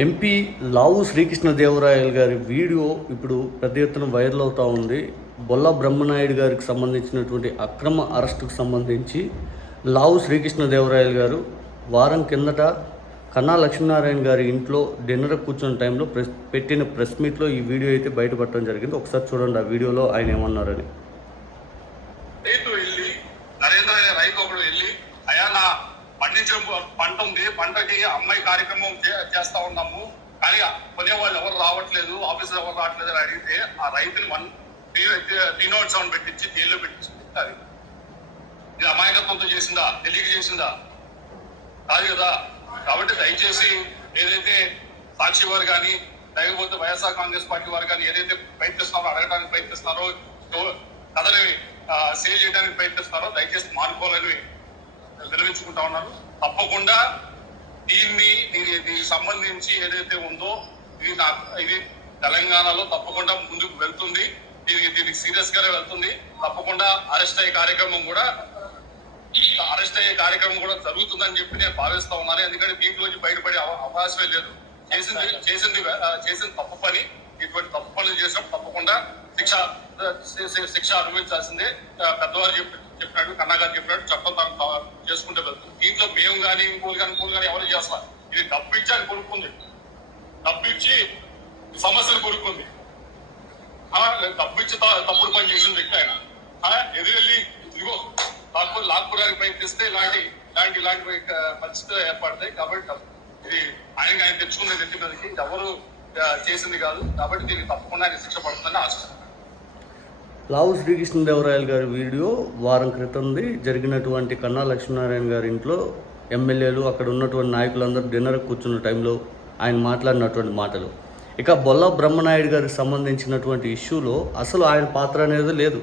MP లావు శ్రీకృష్ణదేవరాయలు గారి video ఇప్పుడు పెద్ద ఎత్తున వైరల్ అవుతూ ఉంది. బొల్ల బ్రహ్మనాయుడు గారికి సంబంధించినటువంటి అక్రమ అరెస్టుకు సంబంధించి లావు శ్రీకృష్ణదేవరాయలు గారు వారం కిందట కన్నా లక్ష్మీనారాయణ గారి ఇంట్లో డిన్నర్ కూర్చున్న టైంలో పెట్టిన ప్రెస్ మీట్లో ఈ వీడియో అయితే బయటపడటం జరిగింది. ఒకసారి చూడండి ఆ వీడియోలో ఆయన ఏమన్నారని. పండించిన పంట ఉంది, పంటకి అమ్మాయి కార్యక్రమం చేస్తా ఉన్నాము, కానీ కొనేవాళ్ళు ఎవరు రావట్లేదు, ఆఫీసర్ ఎవరు రావట్లేదు అని అడిగితే ఆ రైతుని 307 పెట్టించి జైల్లో పెట్టించింది. అది ఇది అమాయకత్వంతో చేసిందా, తెలియక చేసిందా? కాదు కదా. కాబట్టి దయచేసి ఏదైతే సాక్షి వారు కానీ లేకపోతే వైఎస్ఆర్ కాంగ్రెస్ పార్టీ వారు కానీ ఏదైతే ప్రయత్నిస్తున్నారో, అడగడానికి ప్రయత్నిస్తున్నారో, కథని సేవ్ చేయడానికి ప్రయత్నిస్తున్నారో దయచేసి మానుకోవాలని విరమించుకుంటా ఉన్నారు. తప్పకుండా దీనికి సంబంధించి ఏదైతే ఉందో ఇది తెలంగాణలో తప్పకుండా ముందుకు వెళ్తుంది. దీనికి సీరియస్ గానే వెళ్తుంది. తప్పకుండా అరెస్ట్ అయ్యే కార్యక్రమం కూడా జరుగుతుందని చెప్పి నేను భావిస్తా ఉన్నాను. ఎందుకంటే దీంట్లోంచి బయటపడే అవకాశమే లేదు. చేసింది తప్పు పని. ఇటువంటి తప్పు పనులు చేసినప్పుడు తప్పకుండా శిక్ష అనుభవించాల్సిందే. పెద్దవారు చెప్పినట్టు, కన్నా గారు చెప్పినట్టు చట్టం తను చేసుకుంటే వెళ్తుంది. దీంట్లో మేము కానీ ఇంకోలు కానీ ఎవరు చేస్తారు? ఇది డబ్బు ఇచ్చి అని కొనుక్కుంది, డబ్బు ఇచ్చి సమస్యలు కొనుక్కుంది. డబ్బు ఇచ్చి తప్పుడు పని చేసిన వ్యక్తి ఆయన ఎదురెళ్ళి ఇదిగో లాక్కోడానికి ప్రయత్నిస్తే ఇలాంటి పరిస్థితులు ఏర్పడతాయి. కాబట్టి ఇది ఆయన తెచ్చుకునే వ్యక్తి మీదకి ఎవరు చేసింది కాదు. కాబట్టి దీనికి తప్పకుండా ఆయన శిక్ష పడుతుందని ఆశిస్తున్నాను. లావు శ్రీకృష్ణదేవరాయలు గారి వీడియో వారం క్రితంది జరిగినటువంటి కన్నా లక్ష్మీనారాయణ గారి ఇంట్లో ఎమ్మెల్యేలు అక్కడ ఉన్నటువంటి నాయకులందరూ డిన్నర్ కూర్చున్న టైంలో ఆయన మాట్లాడినటువంటి మాటలు. ఇక బొల్ల బ్రహ్మనాయుడు గారికి సంబంధించినటువంటి ఇష్యూలో అసలు ఆయన పాత్ర అనేది లేదు.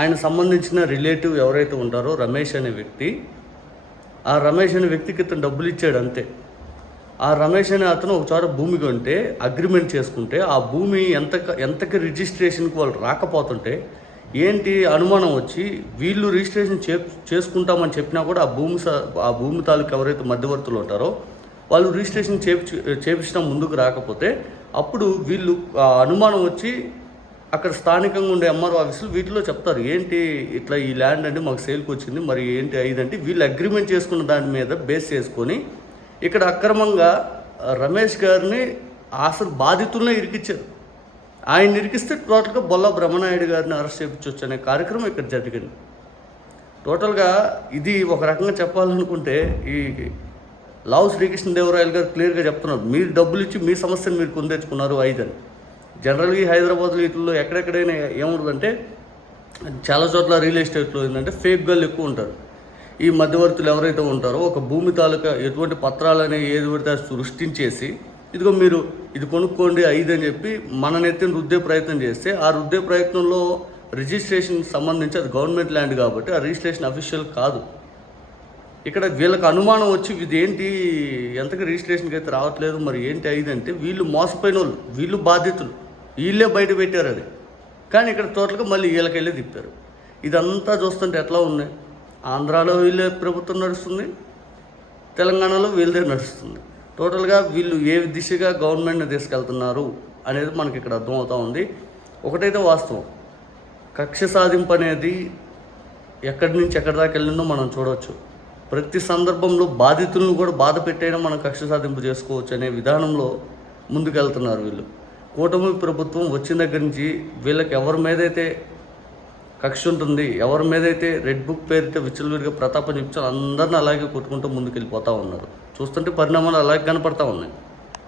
ఆయన సంబంధించిన రిలేటివ్ ఎవరైతే ఉంటారో రమేష్ అనే వ్యక్తి, ఆ రమేష్ అనే వ్యక్తికి ఇతను డబ్బులు ఇచ్చాడు అంతే. ఆ రమేష్ అనే అతను ఒక చోట భూమి కొంటే అగ్రిమెంట్ చేసుకుంటే ఆ భూమి ఎంతకి రిజిస్ట్రేషన్కి వాళ్ళు రాకపోతుంటే ఏంటి అనుమానం వచ్చి వీళ్ళు రిజిస్ట్రేషన్ చేసుకుంటామని చెప్పినా కూడా ఆ భూమి తాలూకు ఎవరైతే మధ్యవర్తులు ఉంటారో వాళ్ళు రిజిస్ట్రేషన్ చేపించడం ముందుకు రాకపోతే అప్పుడు వీళ్ళు అనుమానం వచ్చి అక్కడ స్థానికంగా ఉండే ఎంఆర్ఓ ఆఫీసులు వీటిలో చెప్తారు, ఏంటి ఇట్లా ఈ ల్యాండ్ అంటే మాకు సేల్కి వచ్చింది, మరి ఏంటి అయిందంటే వీళ్ళు అగ్రిమెంట్ చేసుకున్న దాని మీద బేస్ చేసుకొని ఇక్కడ అక్రమంగా రమేష్ గారిని అసలు బాధితులనే ఇరికిచ్చారు. ఆయన ఇరికిస్తే టోటల్గా బొల్ల బ్రహ్మనాయుడు గారిని అరెస్ట్ చేయించవచ్చు అనే కార్యక్రమం ఇక్కడ జరిగింది. టోటల్గా ఇది ఒక రకంగా చెప్పాలనుకుంటే ఈ లావు శ్రీకృష్ణదేవరాయలు గారు క్లియర్గా చెప్తున్నారు, మీరు డబ్బులు ఇచ్చి మీ సమస్యను మీరు కొందెచ్చుకున్నారు 5 అని. జనరల్గా హైదరాబాద్లో వీటిల్లో ఎక్కడెక్కడైనా ఏముంటుందంటే చాలా చోట్ల రియల్ ఎస్టేట్లో ఏంటంటే ఫేక్ గర్లు ఎక్కువ ఉంటారు. ఈ మధ్యవర్తులు ఎవరైతే ఉంటారో ఒక భూమి తాలూకా ఎటువంటి పత్రాలని ఏది పడితే సృష్టించేసి ఇదిగో మీరు ఇది కొనుక్కోండి 5 అని చెప్పి మన నెత్తిని రుద్దే ప్రయత్నం చేస్తే ఆ రుద్దే ప్రయత్నంలో రిజిస్ట్రేషన్ సంబంధించి అది గవర్నమెంట్ ల్యాండ్ కాబట్టి ఆ రిజిస్ట్రేషన్ అఫీషియల్ కాదు. ఇక్కడ వీళ్ళకి అనుమానం వచ్చి ఇది ఏంటి ఎంతకి రిజిస్ట్రేషన్కి అయితే రావట్లేదు, మరి ఏంటి 5 అంటే వీళ్ళు మోసపోయిన వాళ్ళు, వీళ్ళు బాధితులు, వీళ్ళే బయట పెట్టారు అది. కానీ ఇక్కడ టోటల్గా మళ్ళీ వీళ్ళకెళ్ళి తిప్పారు. ఇదంతా చూస్తుంటే ఎట్లా ఉన్నాయి? ఆంధ్రాలో వీళ్ళే ప్రభుత్వం నడుస్తుంది, తెలంగాణలో వీళ్ళదే నడుస్తుంది. టోటల్గా వీళ్ళు ఏ దిశగా గవర్నమెంట్ని తీసుకెళ్తున్నారు అనేది మనకి ఇక్కడ అర్థమవుతూ ఉంది. ఒకటైతే వాస్తవం, కక్ష సాధింపు అనేది ఎక్కడి నుంచి ఎక్కడి దాకా వెళ్ళిందో మనం చూడవచ్చు. ప్రతి సందర్భంలో బాధితులను కూడా బాధ పెట్టైనా మనం కక్ష సాధింపు చేసుకోవచ్చు అనే విధానంలో ముందుకెళ్తున్నారు వీళ్ళు. కూటమి ప్రభుత్వం వచ్చిన దగ్గర నుంచి వీళ్ళకి ఎవరి మీదైతే కక్ష ఉంటుంది, ఎవరి మీదైతే రెడ్ బుక్ పేరుతో విచ్చలవిడిగా ప్రతాపం చూపించాలి అందరిని అలాగే కొట్టుకుంటూ ముందుకు వెళ్ళిపోతూ ఉన్నారు. చూస్తుంటే పరిణామాలు అలాగే కనపడతా ఉన్నాయి.